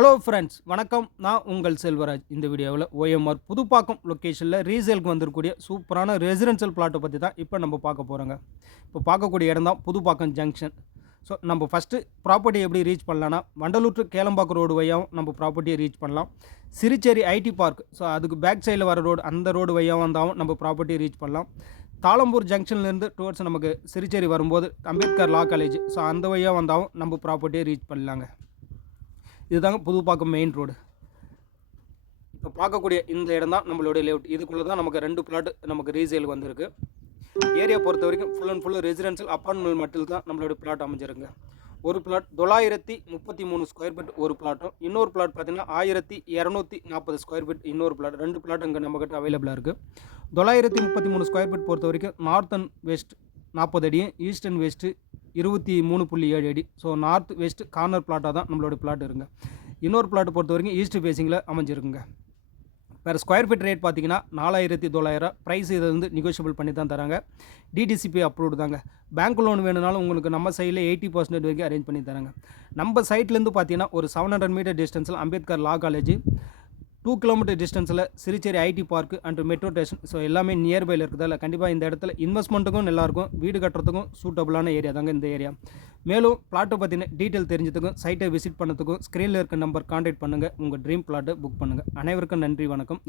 Hello friends, வணக்கம். நான் உங்கள் செல்வராஜ். இந்த வீடியோவில் ஓஎம்ஆர் புதுப்பாக்கம் லொக்கேஷனில் ரீசேலுக்கு வந்திருக்கக்கூடிய சூப்பரான ரெசிடென்ஷியல் பிளாட்டை பற்றி தான் இப்போ நம்ம பார்க்க போகிறோங்க. இப்போ பார்க்கக்கூடிய இடம் தான் புதுப்பாக்கம் ஜங்ஷன். ஸோ நம்ம ஃபஸ்ட்டு ப்ராப்பர்ட்டி எப்படி ரீச் பண்ணலான்னா, வண்டலூர் டு கேளம்பாக்கம் ரோடு வழியாகவும் நம்ம ப்ராப்பர்ட்டியை ரீச் பண்ணலாம். சிறுச்சேரி ஐடி பார்க், ஸோ அதுக்கு பேக் சைடில் வர ரோடு, அந்த ரோடு வழியாக வந்தாலும் நம்ம ப்ராப்பர்ட்டியை ரீச் பண்ணலாம். தாளம்பூர் ஜங்ஷன்லேருந்து டுவர்ட்ஸ் நமக்கு சிறுச்சேரி வரும்போது அம்பேத்கர் லா காலேஜ், ஸோ அந்த வழியாக வந்தாலும் நம்ம ப்ராப்பர்ட்டியை ரீச் பண்ணலாங்க. இதுதாங்க புதுப்பாக்கம் மெயின் ரோடு. இப்போ பார்க்கக்கூடிய இந்த இடம் தான் நம்மளுடைய லேஅவுட். இதுக்குள்ளே தான் நமக்கு 2 பிளாட் நமக்கு ரீசேலுக்கு வந்திருக்கு. ஏரியா பொறுத்த வரைக்கும் full and full residential apartment மட்டும் தான் நம்மளுடைய பிளாட் அமைஞ்சிருங்க. ஒரு பிளாட் 933 ஸ்கொயர் ஃபீட் ஒரு பிளாட்டும், இன்னொரு பிளாட் பார்த்தீங்கன்னா 1240 ஸ்கொயர் ஃபீட் இன்னொரு பிளாட். 2 பிளாட் இங்கே நம்மக்கிட்ட அவைலபிளாக இருக்குது. 933 ஸ்கொயர் ஃபீட் பொறுத்த வரைக்கும் நார்த் அண்ட் வெஸ்ட் 40 அடியும், ஈஸ்ட் அண்ட் வெஸ்ட்டு 23.7 அடி. ஸோ நார்த் வெஸ்ட் கார்னர் பிளாட்டாக தான் நம்மளோட பிளாட் இருங்க. இன்னொரு பிளாட் பொறுத்த வரைக்கும் ஈஸ்ட் ஃபேஸிங்கில் அமைஞ்சிருக்குங்க. வேறு ஸ்கொயர் ஃபீட் ரேட் பார்த்தீங்கன்னா 4900. ப்ரைஸ் இதை வந்து நெகோஷியபிள் பண்ணி தான் தராங்க. டிடிசிபி அப்ரூவ்டு தாங்க. பேங்க் லோன் வேணுனாலும் உங்களுக்கு நம்ம சைடில் 80% வரைக்கும் அரேஞ்ச் பண்ணி தராங்க. நம்ம சைட்லேருந்து பார்த்தீங்கன்னா ஒரு 700 மீட்டர் டிஸ்டன்ஸில் அம்பேத்கர் லா காலேஜ், 2 கிலோமீட்டர் டிஸ்டன்ஸில் Siruseri IT park and metro station, so எல்லாமே நியர்பையில் இருக்குதால கண்டிப்பாக இந்த இடத்துல இன்வெஸ்ட்மெண்ட்டுக்கும் நல்லாயிருக்கும், வீடு கட்டுறதுக்கும் சூட்டபுளான ஏரியா தாங்க இந்த ஏரியா. மேலும் பிளாட்டை பற்றின டீட்டெயில் தெரிஞ்சதுக்கும், சைட்டை விசிட் பண்ணதுக்கும் ஸ்க்ரீனில் இருக்க நம்பர் கான்டாக்ட் பண்ணுங்கள். உங்கள் ட்ரீம் பிளாட்டை புக் பண்ணுங்கள். அனைவருக்கும் நன்றி, வணக்கம்.